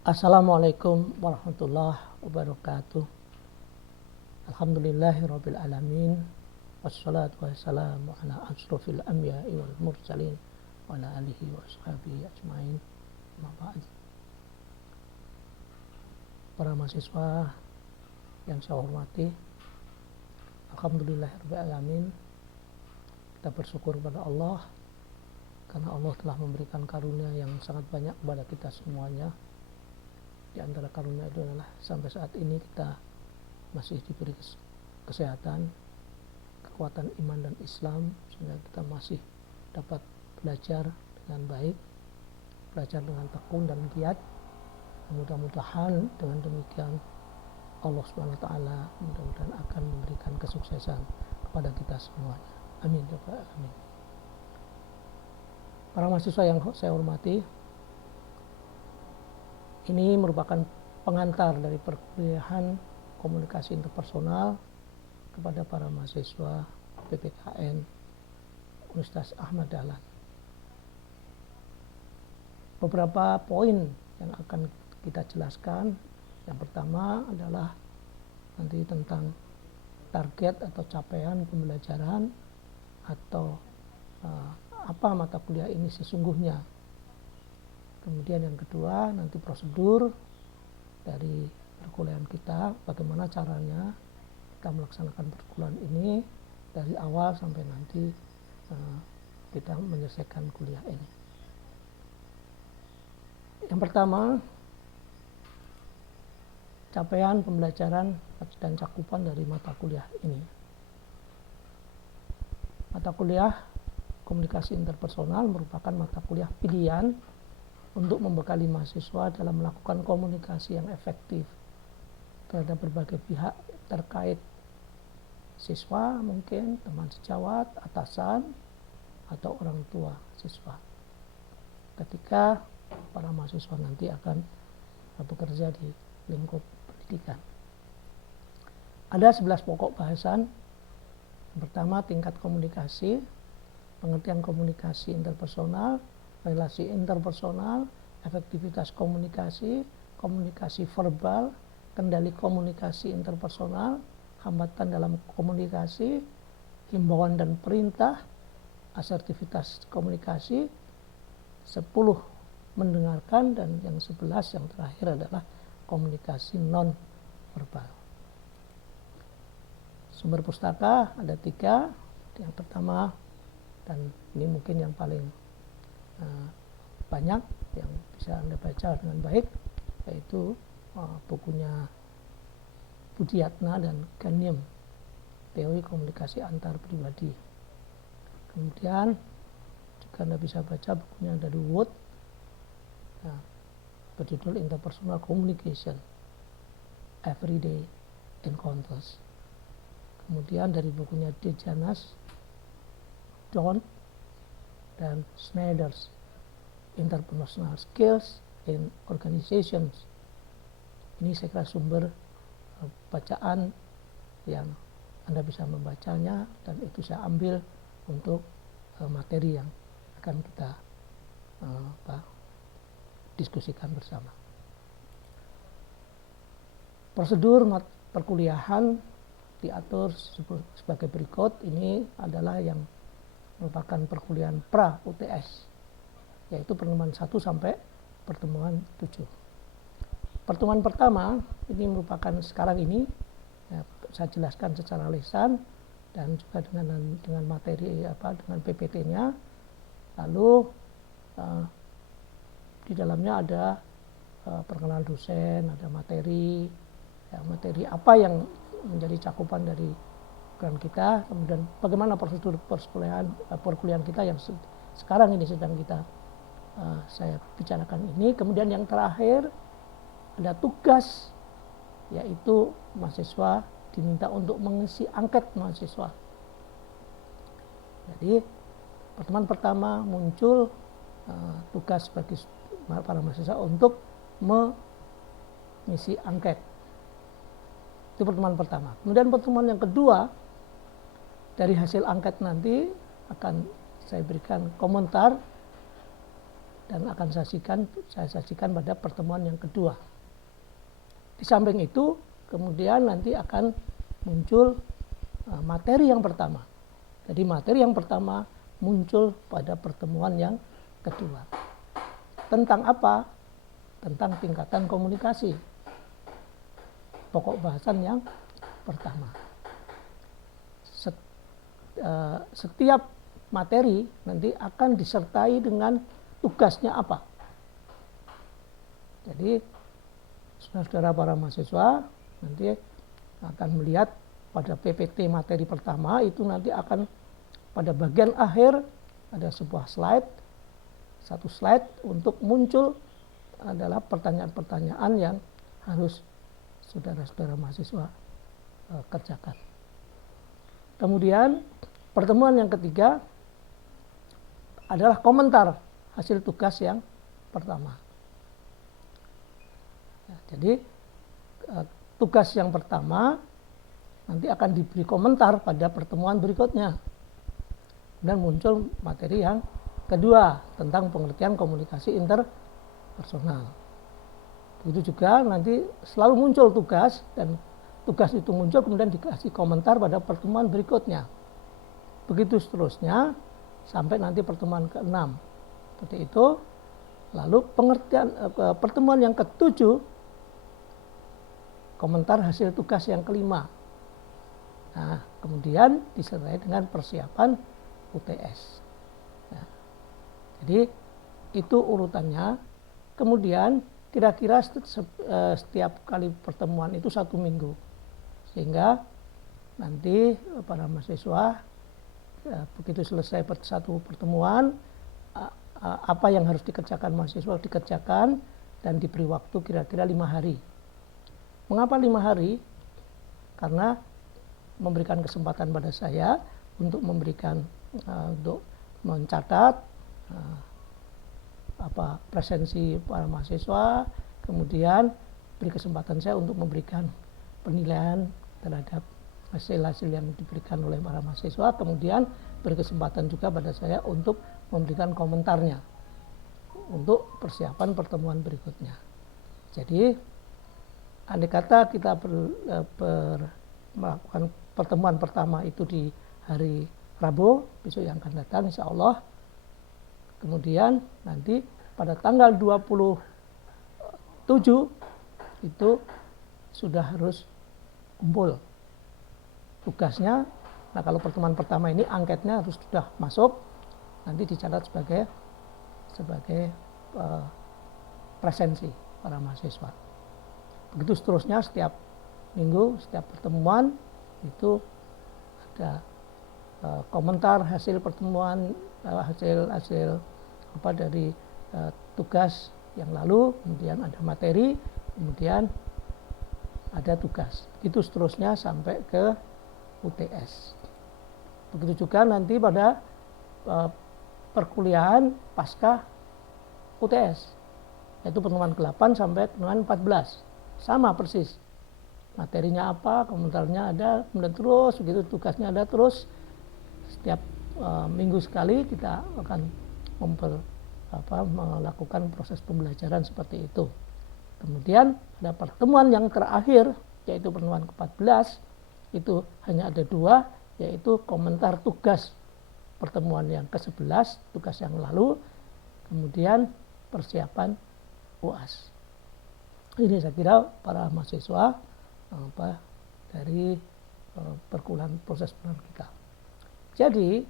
Assalamualaikum warahmatullahi wabarakatuh. Alhamdulillahirabbil alamin. Wassalatu wassalamu ala asyrofil anbiya'i wal mursalin wa ala alihi wa ashabihi ajmain. Amma ba'd. Para mahasiswa yang saya hormati, alhamdulillahirabbil alamin. Kita bersyukur kepada Allah karena Allah telah memberikan karunia yang sangat banyak kepada kita semuanya. Di antara karunia itu adalah sampai saat ini kita masih diberi kesehatan, kekuatan iman dan Islam, sehingga kita masih dapat belajar dengan baik, belajar dengan tekun dan giat. Mudah-mudahan dengan demikian Allah SWT mudah-mudahan akan memberikan kesuksesan kepada kita semuanya. Amin ya Rabbal alamin. Para mahasiswa yang saya hormati, ini merupakan pengantar dari perkuliahan komunikasi interpersonal kepada para mahasiswa PPKN Universitas Ahmad Dahlan. Beberapa poin yang akan kita jelaskan. Yang pertama adalah nanti tentang target atau capaian pembelajaran atau apa mata kuliah ini sesungguhnya. Kemudian yang kedua nanti prosedur dari perkuliahan kita, bagaimana caranya kita melaksanakan perkuliahan ini dari awal sampai nanti kita menyelesaikan kuliah ini. Yang pertama, capaian pembelajaran dan cakupan dari mata kuliah ini. Mata kuliah komunikasi interpersonal merupakan mata kuliah pilihan untuk membekali mahasiswa dalam melakukan komunikasi yang efektif terhadap berbagai pihak terkait, siswa mungkin, teman sejawat, atasan, atau orang tua siswa. Ketika para mahasiswa nanti akan bekerja di lingkup pendidikan. Ada 11 pokok bahasan. Yang pertama, tingkat komunikasi, pengertian komunikasi interpersonal, relasi interpersonal, efektivitas komunikasi, komunikasi verbal, kendali komunikasi interpersonal, hambatan dalam komunikasi, himbauan dan perintah, asertivitas komunikasi, 10 mendengarkan, dan yang 11 yang terakhir adalah komunikasi non verbal. Sumber pustaka ada 3. Yang pertama, dan ini mungkin yang paling banyak yang bisa Anda baca dengan baik, yaitu bukunya Budiatna dan Ghanem, Teori Komunikasi Antar Pribadi. Kemudian juga Anda bisa baca bukunya dari Wood, berjudul Interpersonal Communication, Everyday Encounters. Kemudian dari bukunya Dejanas, John, dan Schneider's Interpersonal Skills in Organizations. Ini saya kira sumber bacaan yang Anda bisa membacanya, dan itu saya ambil untuk materi yang akan kita diskusikan bersama. Prosedur perkuliahan diatur sebagai berikut. Ini adalah yang merupakan perkuliahan pra-UTS, yaitu pertemuan 1 sampai pertemuan 7. Pertemuan pertama ini merupakan sekarang ini saya jelaskan secara lisan dan juga dengan materi dengan PPT-nya. Lalu di dalamnya ada perkenalan dosen, ada materi apa yang menjadi cakupan dari kita, kemudian bagaimana prosedur perkuliahan kita yang sekarang ini sedang saya bicarakan ini. Kemudian yang terakhir ada tugas, yaitu mahasiswa diminta untuk mengisi angket mahasiswa. Jadi pertemuan pertama muncul tugas bagi para mahasiswa untuk mengisi angket. Itu pertemuan pertama. Kemudian pertemuan yang kedua, dari hasil angket nanti akan saya berikan komentar dan akan saya sajikan pada pertemuan yang kedua. Di samping itu kemudian nanti akan muncul materi yang pertama. Jadi materi yang pertama muncul pada pertemuan yang kedua. Tentang apa? Tentang tingkatan komunikasi. Pokok bahasan yang pertama. Setiap materi nanti akan disertai dengan tugasnya apa. Jadi saudara-saudara para mahasiswa nanti akan melihat pada PPT materi pertama itu nanti akan pada bagian akhir ada sebuah satu slide untuk muncul adalah pertanyaan-pertanyaan yang harus saudara-saudara mahasiswa kerjakan. Kemudian pertemuan yang ketiga adalah komentar hasil tugas yang pertama. Jadi tugas yang pertama nanti akan diberi komentar pada pertemuan berikutnya. Dan muncul materi yang kedua tentang pengertian komunikasi interpersonal. Begitu juga nanti selalu muncul tugas dan tugas itu muncul kemudian dikasih komentar pada pertemuan berikutnya. Begitu seterusnya sampai nanti pertemuan ke-6. Seperti itu. Lalu pertemuan yang ke-7 komentar hasil tugas yang kelima. Nah, kemudian disertai dengan persiapan UTS. Nah, jadi itu urutannya. Kemudian kira-kira setiap kali pertemuan itu 1 minggu. Sehingga nanti para mahasiswa begitu selesai satu pertemuan, apa yang harus dikerjakan mahasiswa dikerjakan dan diberi waktu kira-kira 5 hari. Mengapa 5 hari? Karena memberikan kesempatan pada saya untuk memberikan untuk mencatat presensi para mahasiswa, kemudian beri kesempatan saya untuk memberikan penilaian terhadap hasil-hasil yang diberikan oleh para mahasiswa, kemudian berkesempatan juga pada saya untuk memberikan komentarnya untuk persiapan pertemuan berikutnya. Jadi andai kata kita melakukan pertemuan pertama itu di hari Rabu besok yang akan datang insya Allah, kemudian nanti pada tanggal 27 itu sudah harus kumpul tugasnya. Nah, kalau pertemuan pertama ini angketnya harus sudah masuk, nanti dicatat sebagai presensi para mahasiswa. Begitu seterusnya setiap minggu, setiap pertemuan itu ada komentar hasil pertemuan, hasil dari tugas yang lalu, kemudian ada materi, kemudian ada tugas. Itu seterusnya sampai ke UTS. Begitu juga nanti pada perkuliahan pasca UTS, yaitu pertemuan ke-8 sampai pertemuan 14. Sama persis. Materinya apa, komentarnya ada, kemudian terus begitu tugasnya ada terus. Setiap minggu sekali kita akan melakukan proses pembelajaran seperti itu. Kemudian ada pertemuan yang terakhir yaitu pertemuan ke-14, itu hanya ada 2, yaitu komentar tugas pertemuan yang ke-11, tugas yang lalu, kemudian persiapan UAS. Ini saya kira para mahasiswa dari perkuliahan proses pendidikan kita. Jadi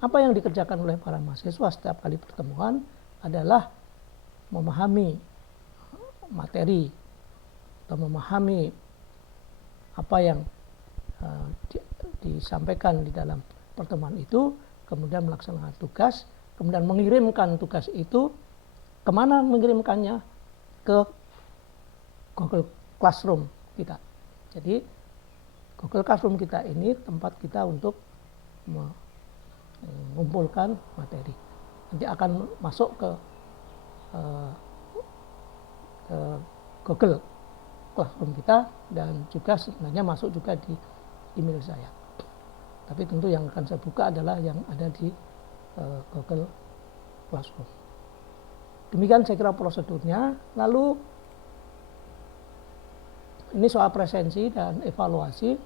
apa yang dikerjakan oleh para mahasiswa setiap kali pertemuan adalah memahami materi atau memahami apa yang disampaikan di dalam pertemuan itu, kemudian melaksanakan tugas, kemudian mengirimkan tugas itu kemana mengirimkannya? Ke Google Classroom kita. Jadi Google Classroom kita ini tempat kita untuk mengumpulkan materi. Nanti akan masuk ke Google Classroom kita dan juga sebenarnya masuk juga di email saya. Tapi tentu yang akan saya buka adalah yang ada di Google Classroom. Demikian saya kira prosedurnya. Lalu ini soal presensi dan evaluasi.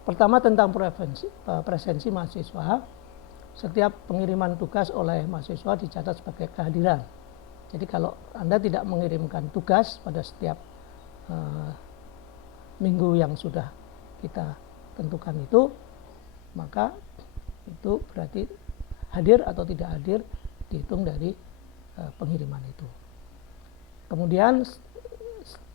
Pertama tentang presensi mahasiswa. Setiap pengiriman tugas oleh mahasiswa dicatat sebagai kehadiran. Jadi kalau Anda tidak mengirimkan tugas pada setiap minggu yang sudah kita tentukan itu, maka itu berarti hadir atau tidak hadir dihitung dari pengiriman itu. Kemudian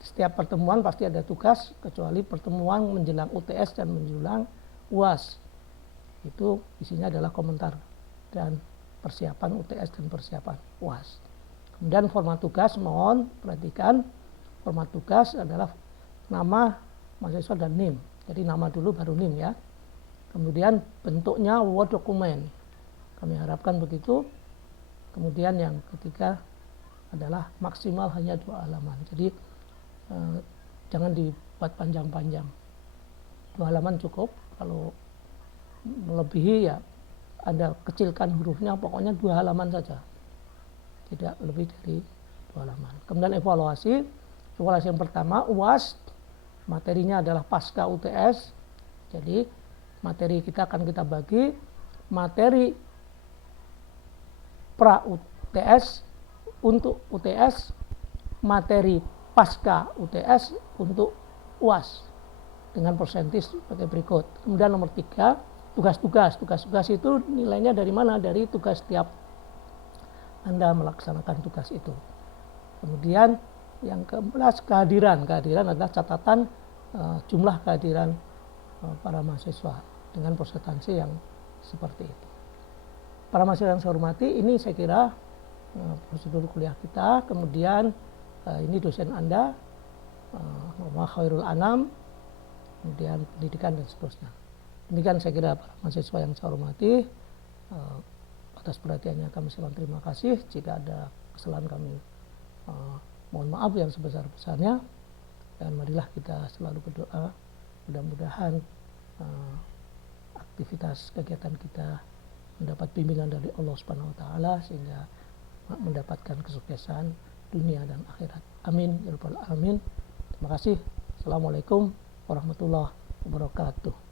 setiap pertemuan pasti ada tugas, kecuali pertemuan menjelang UTS dan menjelang UAS. Itu isinya adalah komentar dan persiapan UTS dan persiapan UAS. Kemudian format tugas, mohon perhatikan, format tugas adalah nama mahasiswa dan NIM. Jadi nama dulu baru NIM ya. Kemudian bentuknya Word dokumen. Kami harapkan begitu. Kemudian yang ketiga adalah maksimal hanya 2 halaman. Jadi jangan dibuat panjang-panjang. 2 halaman cukup. Kalau melebihi ya Anda kecilkan hurufnya, pokoknya 2 halaman saja. Tidak lebih dari 2 halaman. Kemudian evaluasi. Evaluasi yang pertama UAS. Materinya adalah pasca UTS. Jadi materi kita akan kita bagi materi pra UTS untuk UTS, materi pasca UTS untuk UAS dengan persentis sebagai berikut. Kemudian nomor 3, tugas-tugas. Tugas-tugas itu nilainya dari mana? Dari tugas setiap Anda melaksanakan tugas itu. Kemudian yang ke-11 kehadiran. Kehadiran adalah catatan jumlah kehadiran para mahasiswa dengan persentase yang seperti itu. Para mahasiswa yang saya hormati, ini saya kira prosedur kuliah kita. Kemudian ini dosen Anda, Muhammad Khairul Anam, kemudian pendidikan dan seterusnya. Demikian saya kira para mahasiswa yang saya hormati. Atas perhatiannya kami sampaikan terima kasih. Jika ada kesalahan kami mohon maaf yang sebesar-besarnya. Dan marilah kita selalu berdoa, mudah-mudahan aktivitas kegiatan kita mendapat bimbingan dari Allah Subhanahu wa taala sehingga mendapatkan kesuksesan dunia dan akhirat. Amin ya rabbal alamin. Terima kasih. Assalamualaikum warahmatullahi wabarakatuh.